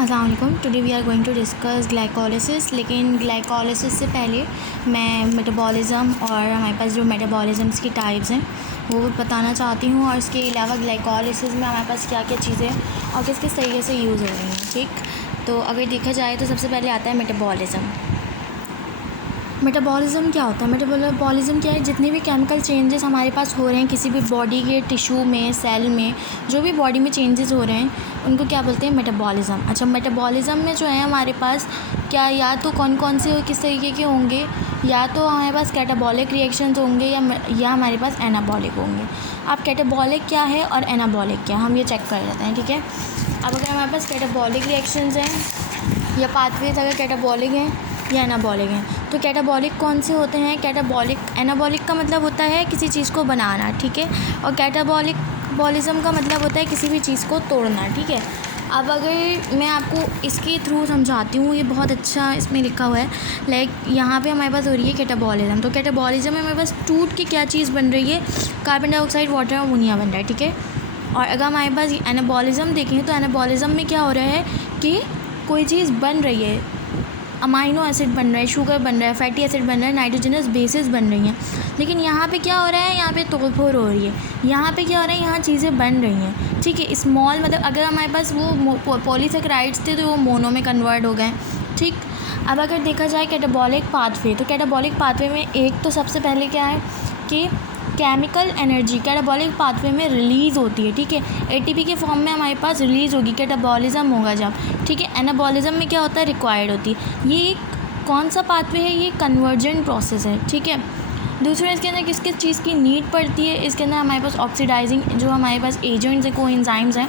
अस्सलाम वालेकुम। Today we are going to discuss glycolysis. लेकिन ग्लाइकोलिसिस से पहले मैं मेटाबॉलिज़्म और हमारे पास जो मेटाबॉलिज़म्स की टाइप्स हैं वो बताना चाहती हूँ, और इसके अलावा ग्लाइकोलिसिस में हमारे पास क्या क्या चीज़ें और किस किस तरीके से यूज़ हो रही हैं। ठीक, तो अगर देखा जाए तो सबसे पहले आता है मेटाबॉलिज़्म। मेटाबॉलिज़्म क्या होता है? मेटाबॉलिज़्म क्या है? जितने भी केमिकल चेंजेस हमारे पास हो रहे हैं किसी भी बॉडी के टिश्यू में, सेल में, जो भी बॉडी में चेंजेस हो रहे हैं उनको क्या बोलते हैं? मेटाबॉलिज़्म। अच्छा, मेटाबॉलिज़्म में जो है हमारे पास क्या या तो कौन कौन से किस तरीके के होंगे, या तो हमारे पास कैटाबॉलिक रिएक्शंस होंगे या हमारे पास एनाबॉलिक होंगे। अब कैटाबॉलिक क्या है और एनाबॉलिक क्या है हम ये चेक कर लेते हैं। ठीक है, अब अगर हमारे पास कैटाबॉलिक रिएक्शंस हैं या पाथवेज अगर कैटाबॉलिक हैं या एनाबॉलिक हैं, तो कैटाबॉलिक कौन से होते हैं? एनाबॉलिक का मतलब होता है किसी चीज़ को बनाना, ठीक है, और कैटाबॉलिज़्म का मतलब होता है किसी भी चीज़ को तोड़ना। ठीक है, अब अगर मैं आपको इसके थ्रू समझाती हूँ, ये बहुत अच्छा इसमें लिखा हुआ है। लाइक यहाँ पे हमारे पास हो रही है कैटाबॉलिज़्म, तो कैटाबॉलिज़्म में हमारे पास टूट के क्या चीज़ बन रही है? कार्बन डाइऑक्साइड, वाटर और अमोनिया बन रहा है। ठीक है, और अगर हमारे पास एनाबॉलिज़्म देखें तो एनाबॉलिज़्म में क्या हो रहा है कि कोई चीज़ बन रही है, अमाइनो एसिड बन रहा है, शुगर बन रहा है, फैटी एसिड बन रहा है, नाइट्रोजनस बेसिस बन रही हैं। लेकिन यहाँ पे क्या हो रहा है? यहाँ पे तोड़फोड़ हो रही है। यहाँ पे क्या हो रहा है? यहाँ चीज़ें बन रही हैं। ठीक है, स्मॉल मतलब अगर हमारे पास वो पॉलीसेकेराइड्स थे तो वो मोनो में कन्वर्ट हो गए। ठीक, अब अगर देखा जाए कैटाबॉलिक पाथवे, तो कैटाबॉलिक पाथवे में एक तो सबसे पहले क्या है कि केमिकल एनर्जी कैटाबॉलिक पाथवे में रिलीज़ होती है। ठीक है, एटीपी के फॉर्म में हमारे पास रिलीज़ होगी, कैटाबॉलिज़्म होगा जब। ठीक है, एनाबॉलिज़्म में क्या होता है? रिक्वायर्ड होती है। ये कौन सा पाथवे है? ये कन्वर्जेंट प्रोसेस है। ठीक है, दूसरा इसके अंदर किस किस चीज़ की नीड पड़ती है? इसके अंदर हमारे पास ऑक्सीडाइजिंग जो हमारे पास एजेंट्स हैं, कोएंजाइम्स हैं,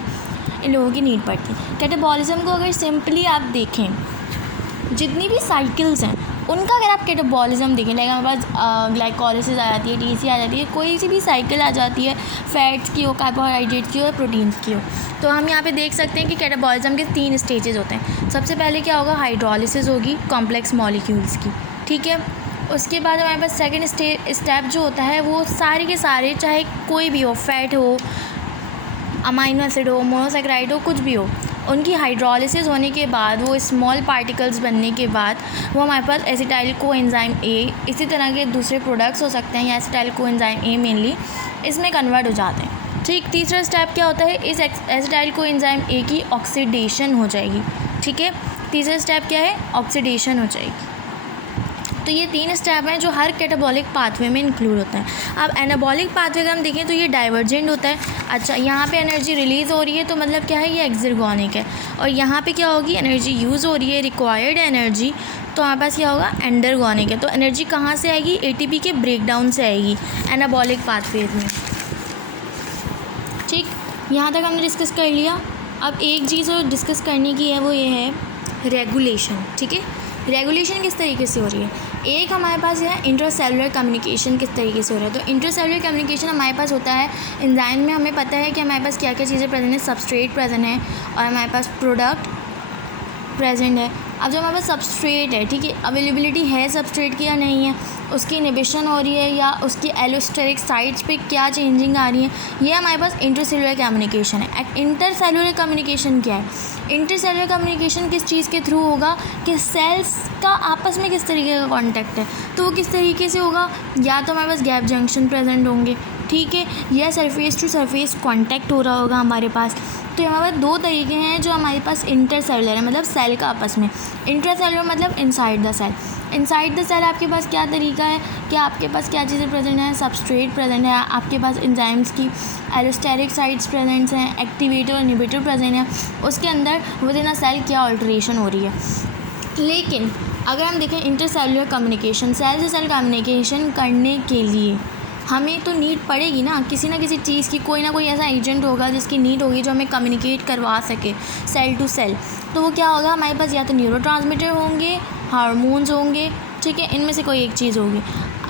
इन लोगों की नीड पड़ती है। कैटाबॉलिज़्म को अगर सिंपली आप देखें, जितनी भी साइकिल्स हैं उनका अगर आप कैटाबॉलिज़्म देखें, लाइक हमारे पास ग्लाइकोलिसिस आ जाती है, टीसी आ जाती है, कोई सी भी साइकिल आ जाती है, फैट्स की हो, कार्बोहाइड्रेट्स की हो, प्रोटीन्स की हो, तो हम यहाँ पे देख सकते हैं कि कैटाबॉलिज़्म के 3 स्टेजेस होते हैं। सबसे पहले क्या होगा? हाइड्रोलिसिस होगी कॉम्प्लेक्स मॉलिक्यूल्स की। ठीक है, उसके बाद हमारे पास सेकेंड स्टेप जो होता है वो सारे के सारे, चाहे कोई भी हो, फैट हो, अमाइनो एसिड हो, मोनोसेकेराइड हो, कुछ भी हो, उनकी हाइड्रोलिसिस होने के बाद वो स्मॉल पार्टिकल्स बनने के बाद वो हमारे पास एसिटाइल कोएंजाइम ए, इसी तरह के दूसरे प्रोडक्ट्स हो सकते हैं या एसिटाइल कोएंजाइम ए मेनली, इसमें कन्वर्ट हो जाते हैं। ठीक, तीसरा स्टेप क्या होता है? इस एसिटाइल कोएंजाइम ए की ऑक्सीडेशन हो जाएगी। ठीक है, तीसरा स्टेप क्या है? ऑक्सीडेशन हो जाएगी। तो ये 3 स्टेप हैं जो हर कैटाबॉलिक पाथवे में इंक्लूड होता है। अब एनाबॉलिक पाथवे का हम देखें तो ये डाइवर्जेंट होता है। अच्छा, यहाँ पे एनर्जी रिलीज़ हो रही है तो मतलब क्या है? ये एक्सर्गोनिक है। और यहाँ पे क्या होगी? एनर्जी यूज़ हो रही है, रिक्वायर्ड एनर्जी, तो हमारे पास क्या होगा? एंडरगोनिक है। तो एनर्जी कहाँ से आएगी? एटीपी के ब्रेकडाउन से आएगी एनाबॉलिक पाथवेज में। ठीक, यहाँ तक हमने डिस्कस कर लिया। अब एक चीज़ और डिस्कस करने की है, वो ये है रेगुलेशन। ठीक है, रेगुलेशन किस तरीके से हो रही है? एक हमारे पास है इंट्रासेलुलर कम्युनिकेशन किस तरीके से हो रहा है। तो इंट्रासेलुलर कम्युनिकेशन हमारे पास होता है एंजाइम में, हमें पता है कि हमारे पास क्या क्या चीज़ें प्रेजेंट है, सबस्ट्रेट प्रेजेंट है और हमारे पास प्रोडक्ट प्रेजेंट है। अब जो हमारे पास सबस्ट्रेट है, ठीक है, अवेलेबिलिटी है सबस्ट्रेट की या नहीं है, उसकी इनहिबिशन हो रही है या उसकी एलोस्टेरिक साइट्स पे क्या चेंजिंग आ रही है, ये हमारे पास इंटरसेलुलर कम्युनिकेशन है। इंटरसेलुलर कम्युनिकेशन क्या है? इंटरसेलुलर कम्युनिकेशन किस चीज़ के थ्रू होगा कि सेल्स का आपस में किस तरीके का कांटेक्ट है, तो वो किस तरीके से होगा? या तो हमारे पास गैप जंक्शन प्रेजेंट होंगे, ठीक है, या सरफेस टू सरफेस कांटेक्ट हो रहा होगा हमारे पास। तो यहाँ पर 2 तरीके हैं जो हमारे पास इंटरसेलुलर है, मतलब सेल का आपस में। इंट्रासेलुलर मतलब inside the cell. Inside the cell आपके पास क्या तरीका है कि आपके पास क्या चीज़ें प्रेजेंट हैं? सबस्ट्रेट प्रेजेंट है, आपके पास एंजाइम्स की एलोस्टेरिक साइट्स प्रेजेंट हैं, एक्टिवेटर और इनहिबिटर प्रेजेंट है, उसके अंदर विद इन अ सेल क्या ऑल्ट्रेशन हो रही है। लेकिन अगर हम देखें इंटरसेलुलर कम्युनिकेशन, सेल से सेल कम्युनिकेशन करने के लिए हमें तो नीड पड़ेगी ना किसी चीज़ की, कोई ना कोई ऐसा एजेंट होगा जिसकी नीड होगी जो हमें कम्युनिकेट करवा सके सेल टू सेल। तो वो क्या होगा? हमारे पास या तो न्यूरोट्रांसमीटर होंगे, हार्मोन्स होंगे, ठीक है, इनमें से कोई एक चीज़ होगी।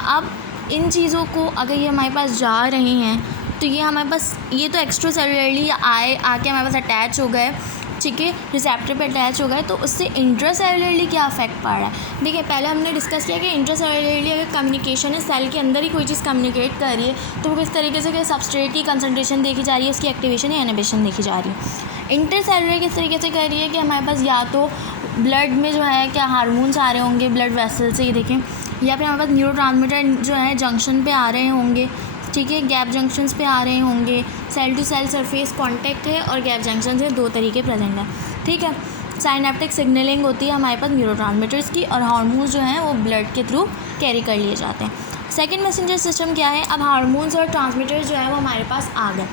अब इन चीज़ों को अगर ये हमारे पास जा रहे हैं तो ये हमारे पास, ये तो एक्स्ट्रा सेलुलरली आके हमारे पास अटैच हो गए, ठीक है, रिसेप्टर पे अटैच हो गए, तो उससे इंट्रासेलुलरली क्या अफेक्ट पड़ रहा है? देखिए, पहले हमने डिस्कस किया कि इंट्रासेलुलरली अगर कम्युनिकेशन है, सेल के अंदर ही कोई चीज़ कम्युनिकेट कर रही है, तो वो किस तरीके से कि सबस्ट्रेट की कंसंट्रेशन देखी जा रही है, उसकी एक्टिवेशन या इनहिबिशन देखी जा रही है। इंटरसेलुलर किस तरीके से कर रही है कि हमारे पास या तो ब्लड में जो है क्या हार्मोन्स आ रहे होंगे ब्लड वेसल से, ये देखें, या फिर हमारे पास न्यूरोट्रांसमीटर जो है जंक्शन पे आ रहे होंगे, ठीक है, गैप जंक्शंस पे आ रहे होंगे, cell to cell surface contact है और गैप जंक्शन से 2 तरीके प्रेजेंट है, ठीक है। साइनेप्टिक सिग्नलिंग होती है हमारे पास न्यूरोट्रांसमीटर्स की, और हार्मोन्स जो हैं वो ब्लड के थ्रू कैरी कर लिए जाते हैं। सेकेंड मैसेंजर सिस्टम क्या है, अब हार्मोन्स और ट्रांसमीटर्स जो है वो हमारे पास आ गए।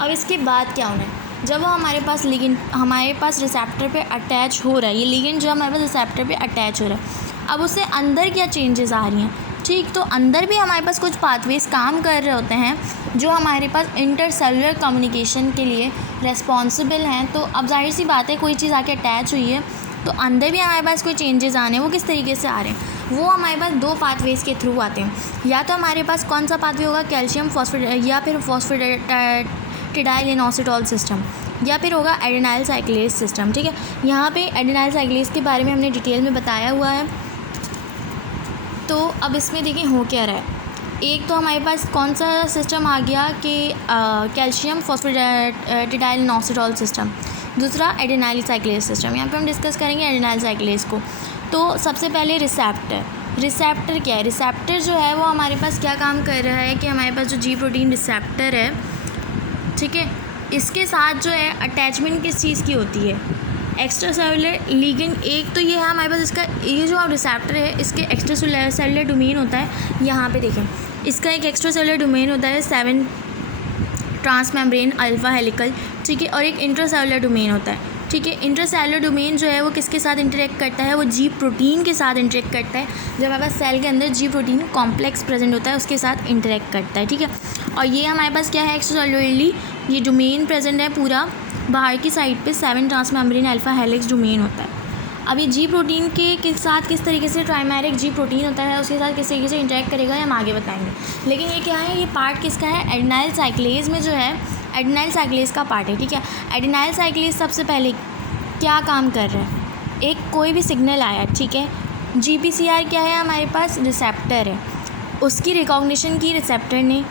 अब इसके बाद क्या होना है, जब वो हमारे पास लिगेंड हमारे पास रिसेप्टर पे अटैच हो रहा है, ये लिगेंड जो हमारे पास रिसेप्टर पे अटैच हो रहा है, अब उससे अंदर क्या चेंजेस आ रही हैं, ठीक, तो अंदर भी हमारे पास कुछ पाथवेज काम कर रहे होते हैं जो हमारे पास इंटरसेलुलर कम्युनिकेशन के लिए रेस्पॉन्सिबल हैं। तो अब जाहिर सी बात है कोई चीज़ आके अटैच हुई है तो अंदर भी हमारे पास कोई चेंजेस आने हैं, वो किस तरीके से आ रहे हैं, वो हमारे पास 2 पाथवेज के थ्रू आते हैं। या तो हमारे पास कौन सा पाथवे होगा, कैल्शियम फॉस्फेट या फिर फॉस्फेटिडाइल इनोसिटॉल सिस्टम, या फिर होगा एडेनाइल साइक्लेज सिस्टम, ठीक है। यहाँ पे एडेनाइल साइक्लेज के बारे में हमने डिटेल में बताया हुआ है। तो अब इसमें देखिए हो क्या रहा है, एक तो हमारे पास कौन सा सिस्टम आ गया कि कैल्शियम फॉस्फेटिडाइल इनोसिटॉल सिस्टम, दूसरा एडेनाइल साइक्लेज सिस्टम। यहाँ पे हम डिस्कस करेंगे एडेनाइल साइक्लेज को। तो सबसे पहले रिसेप्टर क्या है, रिसेप्टर जो है वो हमारे पास क्या काम कर रहा है कि हमारे पास जो जी प्रोटीन रिसेप्टर है, ठीक है, इसके साथ जो है अटैचमेंट किस चीज़ की होती है, एक्स्ट्रा सेलुलर लिगेंड। एक तो ये है हमारे पास इसका, ये जो रिसेप्टर है इसके एक्स्ट्रा सेलुलर डोमेन होता है, यहाँ पे देखें इसका एक एक्स्ट्रा सेलुलर डोमेन होता है 7 ट्रांसमेम्ब्रेन अल्फा हेलिकल, ठीक है, और एक इंट्रासेलुलर डोमेन होता है, ठीक है। इंट्रासेलुलर डोमेन जो है वो किसके साथ इंटरेक्ट करता है, वो जी प्रोटीन के साथ इंटरेक्ट करता है। जब हमारे पास सेल के अंदर जी प्रोटीन कॉम्प्लेक्स प्रेजेंट होता है उसके साथ इंटरेक्ट करता है, ठीक है। और ये हमारे पास क्या है, एक्स्ट्रासेलुलरली ये डोमेन प्रेजेंट है पूरा बाहर की साइड पे 7 ट्रांसमेम्ब्रेन अल्फा हेलिक्स डोमेन होता है। अब ये जी प्रोटीन के साथ किस तरीके से ट्राइमेरिक जी प्रोटीन होता है उसके साथ किस तरीके से इंटरेक्ट करेगा हम आगे बताएंगे। लेकिन ये क्या है, ये पार्ट किसका है, एडेनाइल साइक्लेज में जो है एडेनाइल साइक्लेज का पार्ट है, ठीक है। एडेनाइल साइक्लेज सबसे पहले क्या काम कर रहा है, एक कोई भी सिग्नल आया, ठीक है, GPCR क्या है हमारे पास, रिसेप्टर है, उसकी रिकॉग्निशन की रिसेप्टर ने,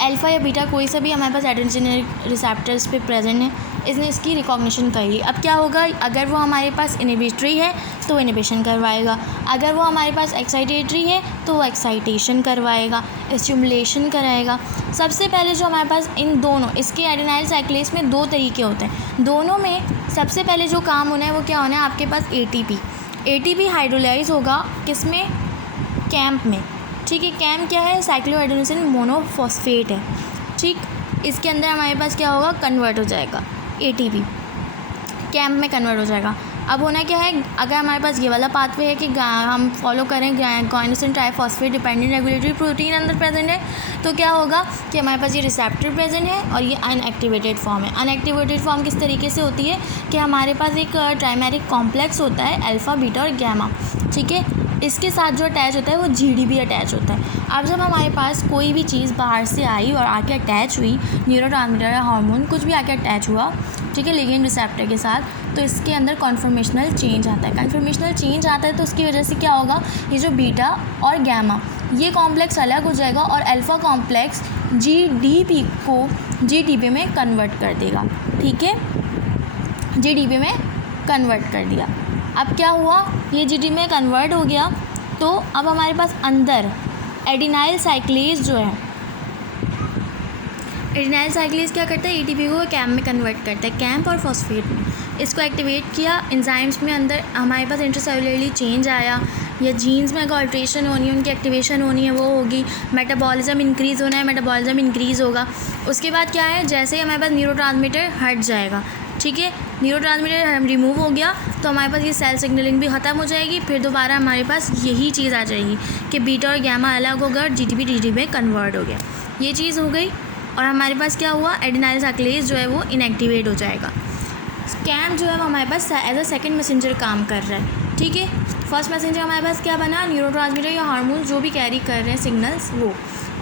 अल्फ़ा या बीटा कोई सा भी हमारे पास एड्रेनर्जिक रिसेप्टर्स पे प्रेजेंट है, इसने इसकी रिकॉग्निशन कर ली। अब क्या होगा, अगर वो हमारे पास इनहिबिटरी है तो इनहिबिशन करवाएगा, अगर वो हमारे पास एक्साइटेटरी है तो वो एक्साइटेशन करवाएगा, स्टिमुलेशन कराएगा। सबसे पहले जो हमारे पास इन दोनों इसके एडेनाइल साइक्लेज में 2 तरीके होते हैं, दोनों में सबसे पहले जो काम होना है वो क्या होना है, आपके पास ATP हाइड्रोलाइज होगा किसमें, कैम्प में, ठीक है। कैम्प क्या है, साइक्लोएडेनोसिन मोनोफॉस्फेट है, ठीक, इसके अंदर हमारे पास क्या होगा, कन्वर्ट हो जाएगा, ATP कैम्प में कन्वर्ट हो जाएगा। अब होना क्या है, अगर हमारे पास ये वाला पाथवे है कि हम फॉलो करें गायनोसिन ट्राइफॉस्फेट डिपेंडेंट रेगुलेटरी प्रोटीन अंदर प्रेजेंट है, तो क्या होगा कि हमारे पास ये रिसेप्टर प्रेजेंट है और ये अनएक्टिवेटेड फॉर्म है। अनएक्टिवेटेड फॉर्म किस तरीके से होती है कि हमारे पास एक ट्राइमेरिक कॉम्प्लेक्स होता है अल्फ़ा बीटा और गैमा, ठीक है, इसके साथ जो अटैच होता है वो GDP अटैच होता है। अब जब हमारे पास कोई भी चीज़ बाहर से आई और आके अटैच हुई, न्यूरोट्रांसमीटर या हार्मोन कुछ भी आके अटैच हुआ, ठीक है, लिगेंड रिसेप्टर के साथ, तो इसके अंदर कन्फर्मेशनल चेंज आता है। कन्फर्मेशनल चेंज आता है तो उसकी वजह से क्या होगा, ये जो बीटा और गैमा ये कॉम्प्लेक्स अलग हो जाएगा और अल्फ़ा कॉम्प्लेक्स GDP को GDP में कन्वर्ट कर देगा, ठीक है, GDP में कन्वर्ट कर दिया। अब क्या हुआ, ये GDP में कन्वर्ट हो गया, तो अब हमारे पास अंदर एडेनाइल साइक्लेज जो है, एडेनाइल साइक्लेज क्या करता है, ATP को कैम्प में कन्वर्ट करता है, कैम्प और फॉस्फेट में, इसको एक्टिवेट किया, एंजाइम्स में अंदर हमारे पास इंट्रासेलुलरली चेंज आया, या जीन्स में अगर अल्ट्रेशन होनी है, उनकी एक्टिवेशन होनी है, वो होगी, मेटाबॉलिज्म इंक्रीज़ होना है, मेटाबॉलिज्म इंक्रीज़ होगा। उसके बाद क्या है, जैसे ही हमारे पास न्यूरोट्रांसमीटर हट जाएगा, ठीक है, न्यूरोट्रांसमीटर रिमूव हो गया तो हमारे पास ये सेल सिग्नलिंग भी ख़त्म हो जाएगी, फिर दोबारा हमारे पास यही चीज़ आ जाएगी कि बीटा और गैमा अलग होगा और GDP में कन्वर्ट हो गया, ये चीज़ हो गई। और हमारे पास क्या हुआ, एडेनाइल साइक्लेज जो है वो इनएक्टिवेट हो जाएगा। कैम्प जो है वो हमारे पास एज अ सेकेंड मैसेंजर काम कर रहा है, ठीक है। फर्स्ट मैसेंजर हमारे पास क्या बना, न्यूरोट्रांसमीटर या हार्मोन जो भी कैरी कर रहे हैं सिग्नल्स वो,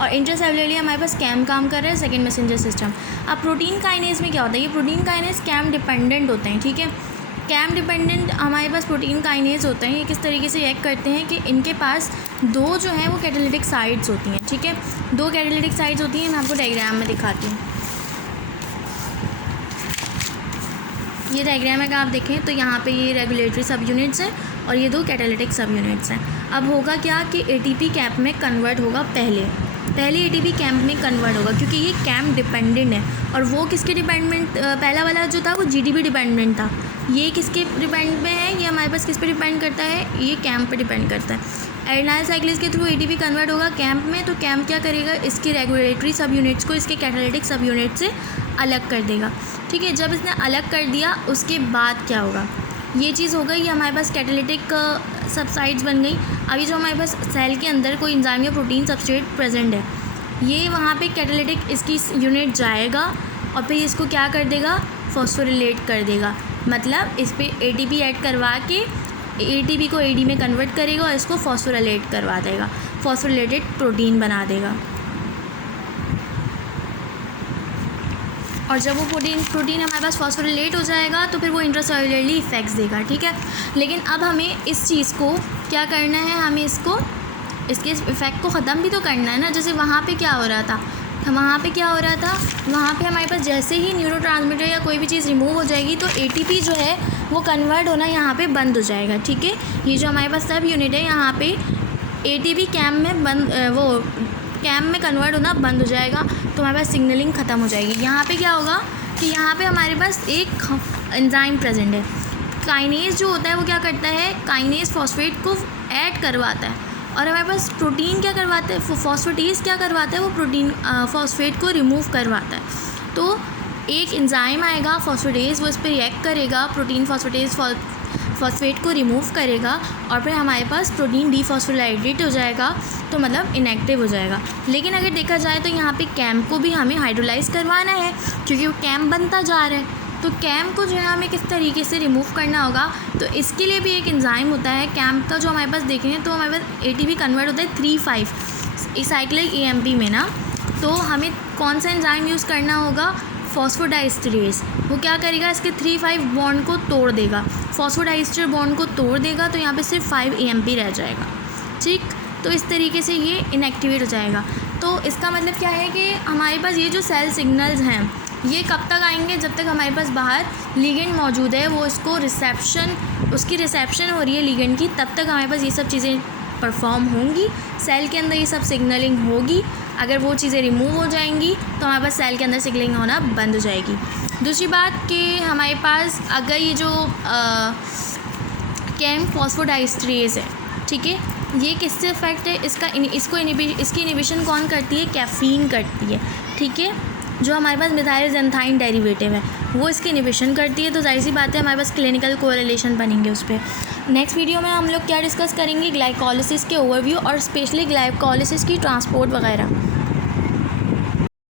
और इंट्रासेलुलरली हमारे पास कैम्प काम कर रहा है, सेकेंड मैसेंजर सिस्टम। अब प्रोटीन काइनेज में क्या होता है, ये प्रोटीन काइनेज कैम्प डिपेंडेंट होते हैं, ठीक है। कैम्प डिपेंडेंट हमारे पास प्रोटीन काइनेज होते हैं, ये किस तरीके से रिएक्ट करते हैं कि इनके पास 2 जो हैं वो कैटालिटिक साइट्स होती हैं, ठीक है, 2 कैटालिटिक साइट्स होती हैं, मैं आपको डायग्राम में दिखाती हूँ। ये डायग्राम अगर आप देखें तो यहाँ पे ये रेगुलेटरी सब यूनिट्स हैं और ये 2 कैटालिटिक सब यूनिट्स हैं। अब होगा क्या कि एटीपी कैंप में कन्वर्ट होगा, पहले एटीपी कैंप में कन्वर्ट होगा, क्योंकि ये कैंप डिपेंडेंट है। और वो किसके डिपेंडेंट, पहला वाला जो था वो जीडीपी डिपेंडेंट था, ये किसके डिपेंड में है, ये हमारे पास किस पे डिपेंड करता है, ये कैंप पे डिपेंड करता है। एडिनाइल साइक्लेज के थ्रू एटीपी कन्वर्ट होगा कैंप में, तो कैंप क्या करेगा, इसकी रेगुलेटरी सब यूनिट्स को इसके कैटालिटिक सब यूनिट से अलग कर देगा। ठीक है, जब इसने अलग कर दिया उसके बाद क्या होगा, ये चीज़ हो गई, हमारे पास कैटालिटिक सबसाइड्स बन गई। अभी जो हमारे पास सेल के अंदर कोई एंजाइम या प्रोटीन सबस्ट्रेट प्रेजेंट है, ये वहाँ पे कैटालिटिक इसकी यूनिट जाएगा और फिर इसको क्या कर देगा, फॉस्फोरिलेट कर देगा। मतलब इस पर एटीपी ऐड करवा के एटीपी को एडी में कन्वर्ट करेगा और इसको फॉस्फोरिलेट करवा देगा, फॉस्फोरिलेटेड प्रोटीन बना देगा। और जब वो प्रोटीन हमारे पास फॉस्फोरिलेट हो जाएगा तो फिर वो इंट्रासेल्युलरली इफेक्ट्स देगा। ठीक है, लेकिन अब हमें इस चीज़ को क्या करना है, हमें इसके इफ़ेक्ट को ख़त्म भी तो करना है ना। जैसे वहाँ पे क्या हो रहा था, वहाँ पे हमारे पास जैसे ही न्यूरोट्रांसमीटर या कोई भी चीज़ रिमूव हो जाएगी तो एटीपी जो है वो कन्वर्ट होना यहाँ पे बंद हो जाएगा। ठीक है, ये जो हमारे पास सब यूनिट है यहाँ पे एटीपी कैंप में कन्वर्ट होना बंद हो जाएगा, तो हमारे पास सिग्नलिंग ख़त्म हो जाएगी। यहाँ पे क्या होगा कि यहाँ पे हमारे पास एक एंजाइम प्रेजेंट है, काइनेज जो होता है वो क्या करता है, काइनेज फॉस्फेट को ऐड करवाता है, और हमारे पास प्रोटीन क्या करवाता है, फॉस्फेटेज क्या करवाता है, वो प्रोटीन फॉस्फेट को रिमूव करवाता है। तो एक एंजाइम आएगा फॉस्फेटेज, वो इस पर रिएक्ट करेगा, प्रोटीन फॉस्फेट को रिमूव करेगा और फिर हमारे पास प्रोटीन डीफॉस्फोराइलेट हो जाएगा, तो मतलब इनएक्टिव हो जाएगा। लेकिन अगर देखा जाए तो यहाँ पे कैंप को भी हमें हाइड्रोलाइज करवाना है, क्योंकि वो कैंप बनता जा रहा है। तो कैंप को जो है हमें किस तरीके से रिमूव करना होगा, तो इसके लिए भी एक एंजाइम होता है कैंप का, जो हमारे पास देखें तो हमारे पास एटीपी कन्वर्ट होता है 3,5 साइक्लिक एएमपी में ना। तो हमें कौन सा एंजाइम यूज़ करना होगा, फॉस्फोडाइस्टरेज। वो क्या करेगा, इसके 3,5 बॉन्ड को तोड़ देगा, फॉस्फोडाइस्टर बॉन्ड को तोड़ देगा, तो यहाँ पे सिर्फ 5 एएमपी रह जाएगा। ठीक, तो इस तरीके से ये इनएक्टिवेट हो जाएगा। तो इसका मतलब क्या है कि हमारे पास ये जो सेल सिग्नल्स हैं ये कब तक आएंगे, जब तक हमारे पास बाहर लिगेंड मौजूद है, वो उसकी रिसेप्शन हो रही है लिगेंड की, तब तक हमारे पास ये सब चीज़ें परफॉर्म होंगी, सेल के अंदर ये सब सिग्नलिंग होगी। अगर वो चीज़ें रिमूव हो जाएंगी तो हमारे पास सेल के अंदर सिग्नलिंग होना बंद हो जाएगी। दूसरी बात कि हमारे पास अगर ये जो कैंप फॉस्फोडाइस्टरेज है, ठीक है, ये किससे इफेक्ट है, इसकी इनिबिशन कौन करती है, कैफीन करती है। ठीक है, जो हमारे पास मिथाइलजेंथाइन डेरिवेटिव है वो इसकी इनिबिशन करती है, तो जाहिर सी बात है हमारे पास क्लिनिकल कोरिलेशन बनेंगे उस पर। नेक्स्ट वीडियो में हम लोग क्या डिस्कस करेंगे, ग्लाइकोलिसिस के ओवरव्यू और स्पेशली ग्लाइकोलिसिस की ट्रांसपोर्ट वगैरह।